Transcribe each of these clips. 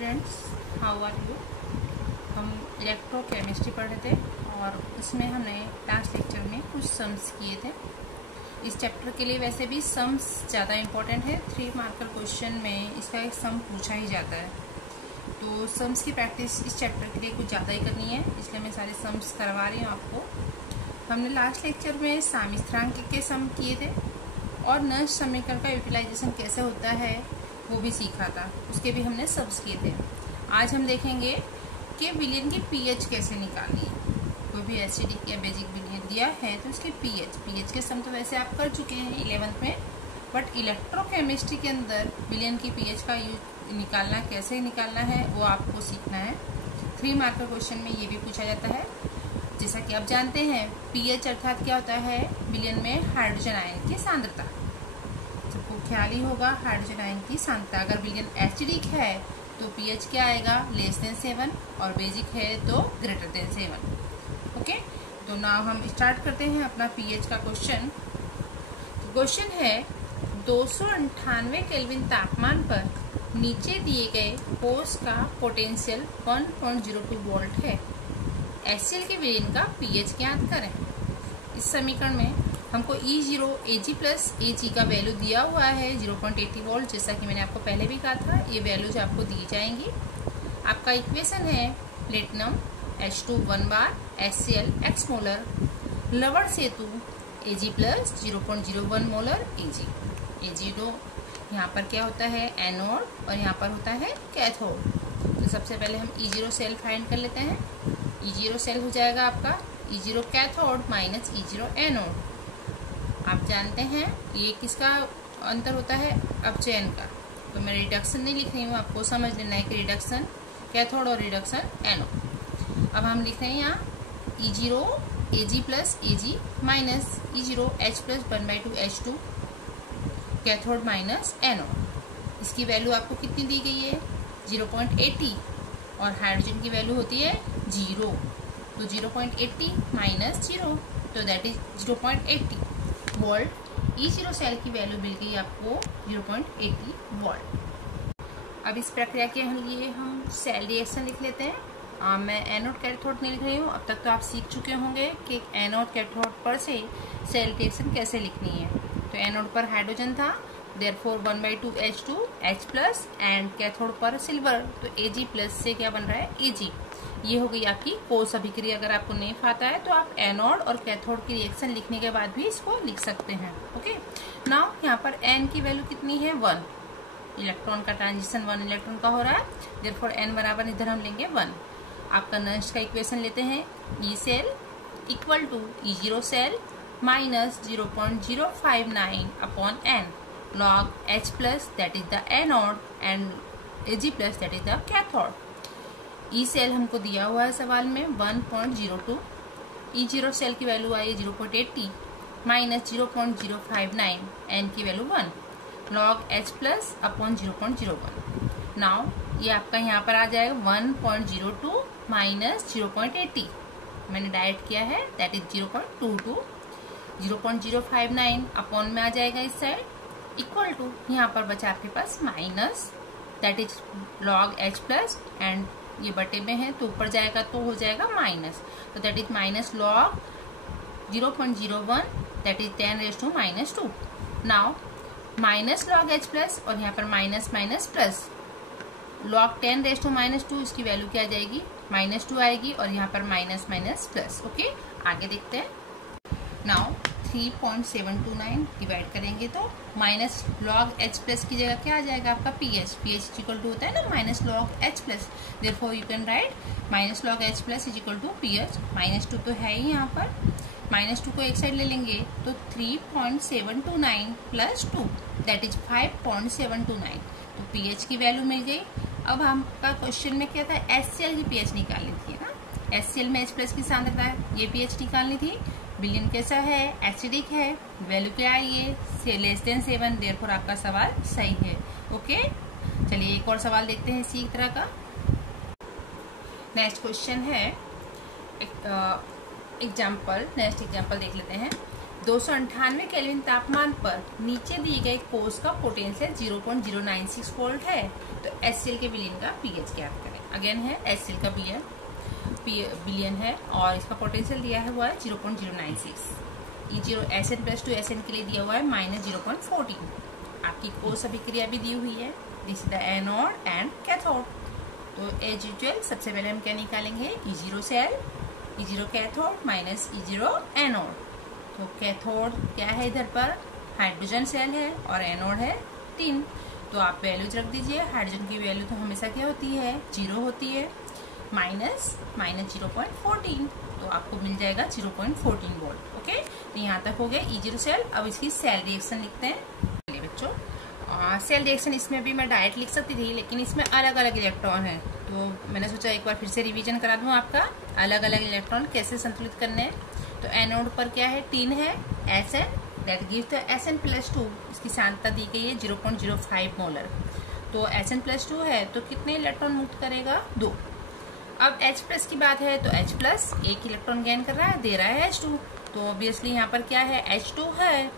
Friends, how are you. हम electrochemistry पढ़ रहे थे और उसमें हमने लास्ट लेक्चर में कुछ सम्स किए थे। इस चैप्टर के लिए वैसे भी सम्स ज़्यादा इम्पोर्टेंट है। 3 मार्कर क्वेश्चन में इसका एक सम पूछा ही जाता है, तो सम्स की प्रैक्टिस इस चैप्टर के लिए कुछ ज़्यादा ही करनी है, इसलिए मैं सारे सम्स करवा रही हूँ आपको। हमने लास्ट लेक्चर में सामिस्थिरांक के सम किए थे और नष्ट समीकरण का यूटिलाइजेशन कैसे होता है वो भी सीखा था, उसके भी हमने सम्स किए थे। आज हम देखेंगे कि विलयन की पीएच कैसे निकालनी है। कोई भी एसिडिक या बेसिक विलयन दिया है तो उसकी पीएच के सम तो वैसे आप कर चुके हैं 11th में, बट इलेक्ट्रोकेमिस्ट्री के अंदर विलयन की पीएच का निकालना कैसे निकालना है वो आपको सीखना है। 3 मार्कर क्वेश्चन में ये भी पूछा जाता है। जैसा कि आप जानते हैं, पीएच अर्थात क्या होता है, विलयन में हाइड्रोजन आयन की सांद्रता। सबको ख्याल ही होगा हाइड्रोजन आयन की सांद्रता। अगर विलयन एसिडिक है तो पीएच क्या आएगा, <7 और बेसिक है तो <7। ओके, तो नाउ हम स्टार्ट करते हैं अपना पीएच का क्वेश्चन। तो क्वेश्चन है 298 केल्विन तापमान पर नीचे दिए गए ठोस का पोटेंशियल 1.02 वोल्ट है। HCl के विलयन का पीएच ज्ञात करें। इस समीकरण में हमको E0 Ag प्लस Ag का वैल्यू दिया हुआ है 0.80 वोल्ट। जैसा कि मैंने आपको पहले भी कहा था, ये वैल्यूज आपको दी जाएंगी। आपका इक्वेशन है प्लेटिनम H2 1 बार HCl x मोलर लवण सेतु Ag plus 0.01 molar Ag। Ag2 यहाँ पर क्या होता है, एनोड, और यहाँ पर होता है कैथोड। तो सबसे पहले हम E0 सेल फाइंड कर लेते हैं। E0 सेल हो जाएगा आपका E0 cathode minus E0 anode. आप जानते हैं ये किसका अंतर होता है, अपचयन का। तो मैं रिडक्शन नहीं लिख रही हूँ, आपको समझ लेना है कि रिडक्शन कैथोड और रिडक्शन एनोड। अब हम लिख रहे हैं यहाँ E0 Ag plus Ag minus E0 H plus 1/2 H2 cathode minus anode. इसकी वैल्यू आपको कितनी दी गई है, 0.80, और हाइड्रोजन की वैल्यू होती है 0। तो 0.80 माइनस 0, तो that is 0.80 volt. E0 cell की वैल्यू मिल गई आपको 0.80 वोल्ट। अब इस प्रक्रिया के लिए हम सेल रिएक्शन लिख लेते हैं। मैं एनोड कैथोड नहीं लिख रही हूँ। अब तक तो आप सीख चुके होंगे कि एनोड कैथोड पर से सेल रिएक्शन कैसे लिखनी है। तो एनोड पर हाइड्रोजन था, therefore 1/2 H2 H plus, and cathode पर सिल्वर, तो Ag प्लस से क्या बन रहा है, Ag। ये हो गई आपकी कोस अभिक्रिया। अगर आपको नहीं आता है तो आप एनोड और कैथोड की रिएक्शन लिखने के बाद भी इसको लिख सकते हैं। ओके, नाउ यहाँ पर N की वैल्यू कितनी है, 1। इलेक्ट्रॉन का ट्रांजिशन 1 इलेक्ट्रॉन का हो रहा है, देयरफॉर N बराबर इधर हम लेंगे 1। आपका नष्ट का इक्वेशन लेते हैं, E cell equal to E0 cell minus 0.059 upon N log H plus that is the anode and Ag plus that is the cathode. E cell हमको दिया हुआ है सवाल में 1.02। E0 सेल की वैल्यू आई 0.80 माइनस 0.059, N की value 1 log H plus upon 0.01। Now ये आपका यहाँ पर आ जाएगा 1.02 माइनस 0.80, मैंने डायरेक्ट किया है, दैट इज 0.22। 0.059 अपॉन में आ जाएगा इस साइड, इक्वल टू यहाँ पर बचा आपके पास minus, that is log H plus, and ये बटे में है तो ऊपर जाएगा तो हो जाएगा माइनस, तो that is minus log 0.01, that is 10⁻⁻²। Now minus log H plus, और यहाँ पर माइनस माइनस प्लस, log 10⁻², इसकी वैल्यू क्या आ जाएगी, -2 आएगी, और यहाँ पर माइनस माइनस प्लस। ओके, आगे देखते हैं। नाउ 3.729 डिवाइड करेंगे तो माइनस log H प्लस की जगह क्या आ जाएगा आपका pH इक्वल टू होता है ना minus log H plus, therefore you can write minus log H plus is equal to pH। -2 तो है ही यहाँ पर, -2 को एक साइड ले लेंगे तो 3.729 प्लस 2 दैट इज 5.729, तो pH की वैल्यू मिल गई। अब आपका क्वेश्चन में क्या था, HCl की pH निकालनी थी ना, HCl में H प्लस की सांद्रता है, ये pH निकालनी थी। विलयन कैसा है, एसिडिक है, वैल्यू क्या आई है, <7, देयरफॉर आपका सवाल सही है। ओके, चलिए एक और सवाल देखते हैं इसी तरह का। नेक्स्ट क्वेश्चन है नेक्स्ट एग्जाम्पल देख लेते हैं। 298 केल्विन तापमान पर नीचे दिए गए कोष का पोटेंशियल 0.096 वोल्ट है, तो HCl के विलयन का pH ज्ञात करें। अगेन है HCl का विलयन है और इसका पोटेंशियल दिया हुआ है 0.096। Sn+2 Sn के लिए दिया हुआ है -0.14। आपकी कोष अभिक्रिया भी दी हुई है। This is the anode and cathode. तो एज यूजुअल सबसे पहले हम क्या निकालेंगे, E0 cell, E0 cathode minus E0 anode. तो कैथोड क्या है, इधर पर हाइड्रोजन सेल है और एनोड है टिन। तो आप वैल्यूज रख दीजिए। हाइड्रोजन की वैल्यू तो हमेशा क्या होती है, 0 होती है, माइनस 0.14, तो आपको मिल जाएगा 0.14 वोल्ट। ओके, तो यहाँ तक हो गया E0 सेल। अब इसकी सेल रिएक्शन लिखते हैं। चलिए बच्चों, सेल रिएक्शन इसमें भी मैं डायरेक्ट लिख सकती थी, लेकिन इसमें अलग अलग इलेक्ट्रॉन है, तो मैंने सोचा एक बार फिर से रिवीजन करा दूं आपका, अलग अलग इलेक्ट्रॉन कैसे संतुलित करने हैं। तो एनोड पर क्या है, टिन है, Sn, that gives the Sn+2। इसकी सांद्रता दी गई है 0.05 मोलर। तो Sn+2 है तो कितने इलेक्ट्रॉन मुक्त करेगा, 2। अब H+ की बात है तो H+ एक इलेक्ट्रॉन गेन कर रहा है, दे रहा है H2। तो ऑब्वियसली यहाँ पर क्या है, H2 है,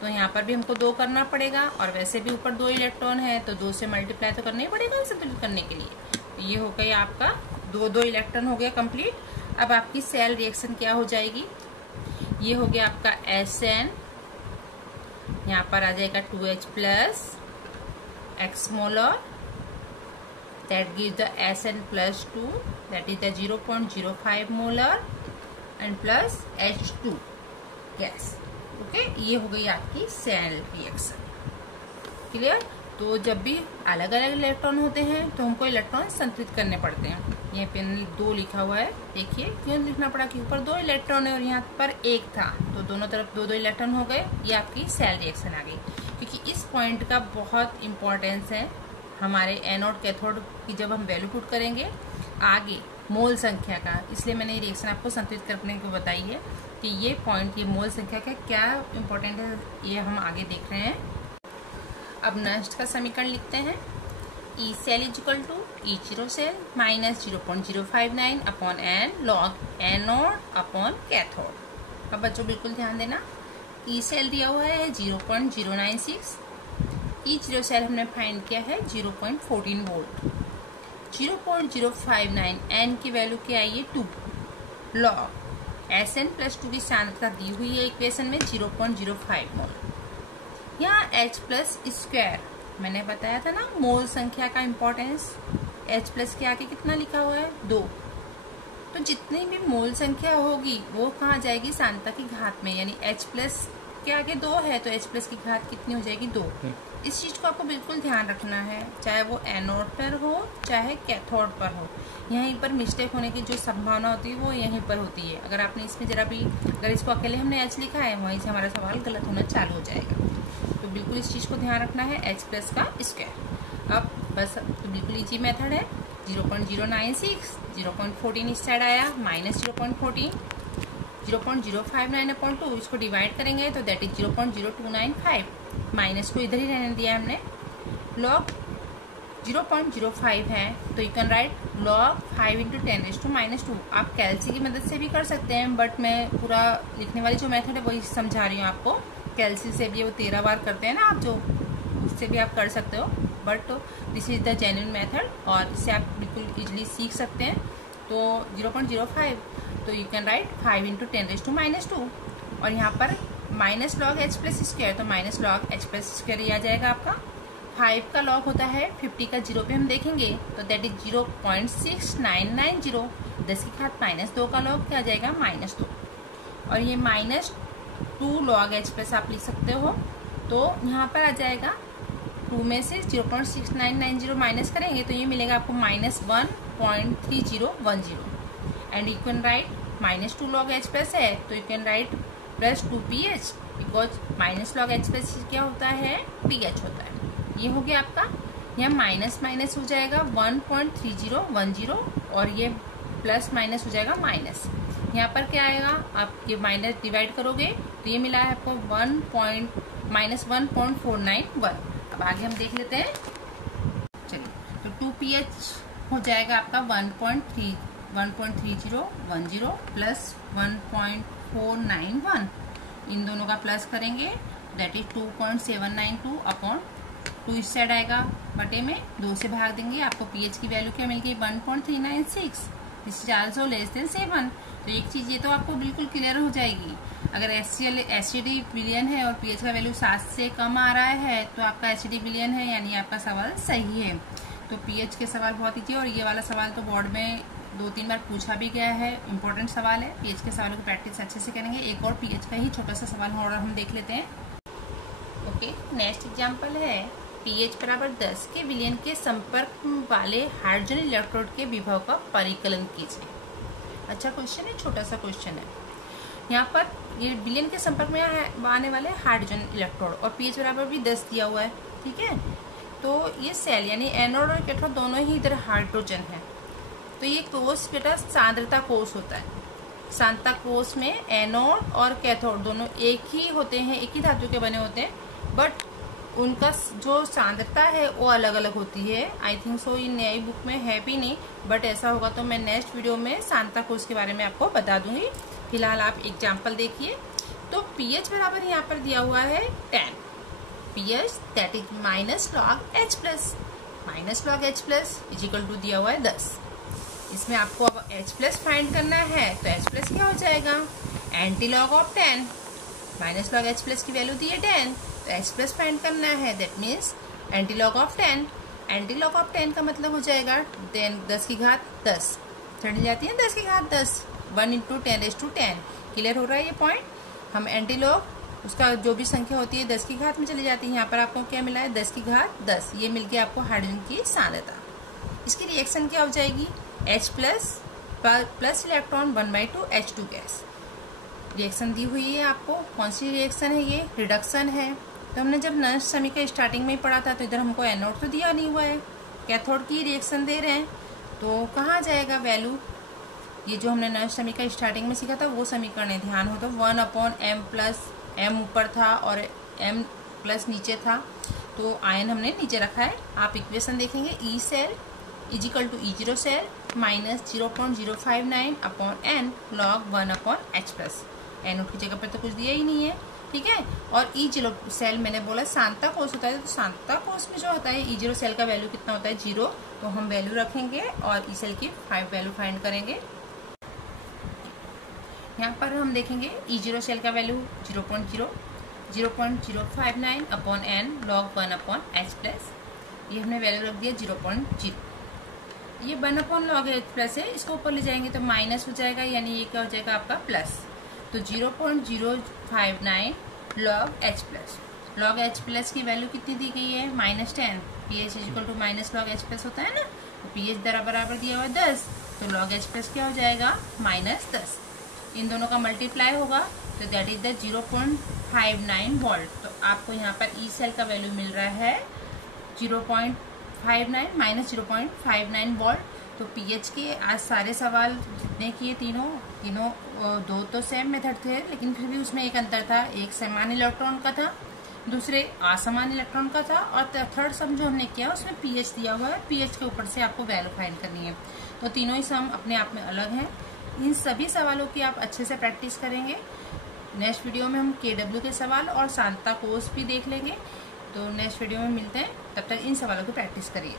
तो यहाँ पर भी हमको 2 करना पड़ेगा, और वैसे भी ऊपर 2 इलेक्ट्रॉन है तो 2 से मल्टीप्लाई तो करना ही पड़ेगा संतुलित करने के लिए। तो ये हो गया आपका 2 इलेक्ट्रॉन हो गया कंप्लीट। अब आपकी सेल रिएक्शन क्या हो जाएगी, ये हो गया आपका Sn, यहाँ पर आ जाएगा 2H+ x molar, that gives the Sn+2, that is the 0.05 molar and plus H2 gas. Okay, ये हो गई आपकी सेल रिएक्शन। क्लियर। तो जब भी अलग अलग इलेक्ट्रॉन होते हैं तो हमको इलेक्ट्रॉन संतुलित करने पड़ते हैं। यहाँ पे 2 लिखा हुआ है, देखिए क्यों लिखना पड़ा, कि ऊपर 2 इलेक्ट्रॉन है और यहाँ पर 1 था, तो दोनों तरफ 2 इलेक्ट्रॉन हो गए। ये आपकी सेल रिएक्शन आ गई, क्योंकि इस पॉइंट का बहुत इंपॉर्टेंस है हमारे एनोड कैथोड की जब हम वैल्यू पुट करेंगे आगे मोल संख्या का, इसलिए मैंने ये रिएक्शन आपको संतुलित करने को बताई है कि ये पॉइंट, ये मोल संख्या का क्या इम्पोर्टेंट है, ये हम आगे देख रहे हैं। अब नष्ट का समीकरण लिखते हैं। E cell equal to E0 cell minus 0.059 upon n log anode upon cathode. अब बच्चों बिल्कुल ध्यान देना, E सेल दिया हुआ है 0.096, E0 सेल हमने फाइंड किया है 0.14 वोल्ट। 0.059 n की वैल्यू क्या आई है, 2 लॉग Sn+2 की सांद्रता दी हुई है इक्वेशन में 0.05 मोल। यहाँ H+2 मैंने बताया था ना मोल संख्या का इम्पोर्टेंस, H+ के आगे कितना लिखा हुआ है, 2। तो जितनी भी मोल संख्या होगी वो कहाँ जाएगी, सांद्रता की घात में, यानी H+ के आगे 2 है तो H+ की घात कितनी हो जाएगी, 2। इस चीज को आपको बिल्कुल ध्यान रखना है, चाहे वो एनोड पर हो चाहे कैथोड पर हो, यहीं पर मिस्टेक होने की जो संभावना होती है वो यहीं पर होती है। अगर आपने इसमें जरा भी, अगर इसको अकेले हमने H लिखा है, वहीं से हमारा सवाल गलत होना चालू हो जाएगा। तो बिल्कुल इस चीज को ध्यान रखना है, H+ का स्क्वायर। अब बस तो बिल्कुल इजी मेथड है, 0.096, 0.14 इस साइड आया, माइनस 0.14, 0.059/2, इसको डिवाइड करेंगे तो दैट इज 0.0295, माइनस को इधर ही रहने दिया हमने। लॉग 0.05 है तो यू कैन राइट लॉग 5 × 10⁻²। आप कैलसी की मदद से भी कर सकते हैं, बट मैं पूरा लिखने वाली जो मेथड है वही समझा रही हूँ आपको। कैलसी से भी वो 13 बार करते हैं ना आप, जो उससे भी आप कर सकते हो, but this is the genuine method और इससे आप बिल्कुल इजीली सीख सकते हैं। तो 0.05 तो यू कैन राइट 5 × 10⁻², और यहाँ पर माइनस लॉग H+2 तो माइनस लॉग H+2 ही आ जाएगा आपका। 5 का लॉग होता है 50 का 0 पे हम देखेंगे तो दैट इज 0.6990, 10 की घात -2 का लॉग क्या आ जाएगा, -2, और ये -2 लॉग H+ आप लिख सकते हो। तो यहाँ पर आ जाएगा 2 में से 0.6990 माइनस करेंगे तो ये मिलेगा आपको -1.3010, and you can right -2 log H+ है तो you can right +2pH, because minus log H+ क्या होता है, pH होता है। ये हो गया आपका, यहाँ माइनस माइनस हो जाएगा 1.3010, और ये प्लस माइनस हो जाएगा माइनस। यहाँ पर क्या आएगा, आप ये माइनस डिवाइड करोगे तो ये मिला है आपको -1.491। अब आगे हम देख लेते हैं। चलिए, तो 2pH हो जाएगा आपका 1.3010 प्लस 1.491, इन दोनों का प्लस करेंगे, दैट इज 2.792 अपॉन 2 इस साइड आएगा, बटे में 2 से भाग देंगे, आपको पीएच की वैल्यू क्या मिल गई 1.396, this is also less than 7। तो एक चीज ये तो आपको बिल्कुल क्लियर हो जाएगी, अगर एसटीडी बिलियन है और पीएच का वैल्यू 7 से कम आ रहा है तो आपका एसटीडी बिलियन है, यानी आपका सवाल सही है। तो पीएच के सवाल बहुत ईजी, और ये वाला सवाल तो बोर्ड में 2-3 बार पूछा भी गया है, इंपॉर्टेंट सवाल है। पीएच के सवालों की प्रैक्टिस अच्छे से करेंगे। एक और पीएच का ही छोटा सा सवाल और हम देख लेते हैं। ओके, नेक्स्ट एग्जांपल है पीएच बराबर 10 के विलयन के संपर्क वाले हाइड्रोजन इलेक्ट्रोड के विभव का परिकलन कीजिए। अच्छा क्वेश्चन है, छोटा सा क्वेश्चन है। यहाँ पर ये विलयन के संपर्क में आने वाले हाइड्रोजन इलेक्ट्रोड और पीएच बराबर भी 10 दिया हुआ है, ठीक है। तो ये सेल यानी एनोड और कैथोड दोनों ही इधर हाइड्रोजन है, तो ये कोष बेटा सांद्रता कोष होता है। सांद्रता कोष में एनोड और कैथोड दोनों एक ही होते हैं, एक ही धातु के बने होते हैं, बट उनका जो सांद्रता है वो अलग अलग होती है। आई थिंक सो ये नई बुक में है भी नहीं, बट ऐसा होगा तो मैं नेक्स्ट वीडियो में सांद्रता कोष के बारे में आपको बता दूंगी। फिलहाल आप एग्जाम्पल देखिए। तो पीएच बराबर यहाँ पर दिया हुआ है 10, pH that is minus log H plus, minus log H plus is equal to दिया हुआ है 10। इसमें आपको अब एच प्लस फाइंड करना है, तो एच प्लस क्या हो जाएगा anti log of 10, minus log H plus की वैल्यू दी है 10, तो एच प्लस फाइंड करना है, that means anti log of 10। Anti log of 10 का मतलब हो जाएगा 10 की घात 10 चढ़ जाती है 10 की घात 10, 1 इंटू 10⁻10। क्लियर हो रहा है ये पॉइंट। हम एंटी लॉग उसका जो भी संख्या होती है 10 की घात में चली जाती है। यहाँ पर आपको क्या मिला है 10 की घात 10, ये मिल गया आपको हाइड्रोजन की सांद्रता। इसकी रिएक्शन क्या हो जाएगी H plus electron 1/2 H2 gas. Reaction दी हुई है आपको, कौन सी रिएक्शन है ये, रिडक्शन है। तो हमने जब नष्ट समीकरण स्टार्टिंग में ही पढ़ा था तो इधर हमको एनोड तो दिया नहीं हुआ है, कैथोड की रिएक्शन दे रहे हैं, तो कहाँ जाएगा वैल्यू। ये जो हमने नष्ट समीकरण स्टार्टिंग में सीखा था वो समीकरण है, ध्यान हो तो 1/m प्लस m ऊपर था और m प्लस नीचे था, तो आयन हमने नीचे रखा है। आप इक्वेशन देखेंगे E cell is equal to E0 cell minus 0.059 upon n log 1/h plus. Anode की जगह पर तो कुछ दिया ही नहीं है, ठीक है। और E0 सेल मैंने बोला सांद्रता कोष होता है, तो सांद्रता कोष में जो होता है E0 सेल का वैल्यू कितना होता है 0, तो हम वैल्यू रखेंगे और ई सेल की 5 वैल्यू फाइंड करेंगे। यहाँ पर हम देखेंगे E0 सेल का value 0.059 upon n log 1/h plus, ये हमने वैल्यू रख दिया 0.0। ये 1/log h प्लस है, इसको ऊपर ले जाएंगे तो माइनस हो जाएगा, यानी ये क्या हो जाएगा आपका प्लस। तो 0.059 log h plus, log h plus की वैल्यू कितनी दी गई है -10, pH is equal to minus log h plus होता है ना, तो pH बराबर दिया हुआ है 10, तो log h प्लस क्या हो जाएगा -10। इन दोनों का मल्टीप्लाई होगा तो दैट इज द 0.59 वोल्ट। तो आपको यहाँ पर ई सेल का वैल्यू मिल रहा है 0.59 माइनस 0.59 वोल्ट। तो पीएच के आज सारे सवाल जितने किए तीनों दो तो सेम मेथड थे, लेकिन फिर भी उसमें एक अंतर था, एक समान इलेक्ट्रॉन का था, दूसरे असमान इलेक्ट्रॉन का था, और थर्ड सम जो हमने किया उसमें पीएच दिया हुआ है, पीएच के ऊपर से आपको वैल्यू फाइंड करनी है। तो तीनों ही सम अपने आप में अलग हैं। इन सभी सवालों की आप अच्छे से प्रैक्टिस करेंगे। नेक्स्ट वीडियो में हम KW के सवाल और सांद्रता कोष भी देख लेंगे। तो नेक्स्ट वीडियो में मिलते हैं, तब तक इन सवालों की प्रैक्टिस करिए।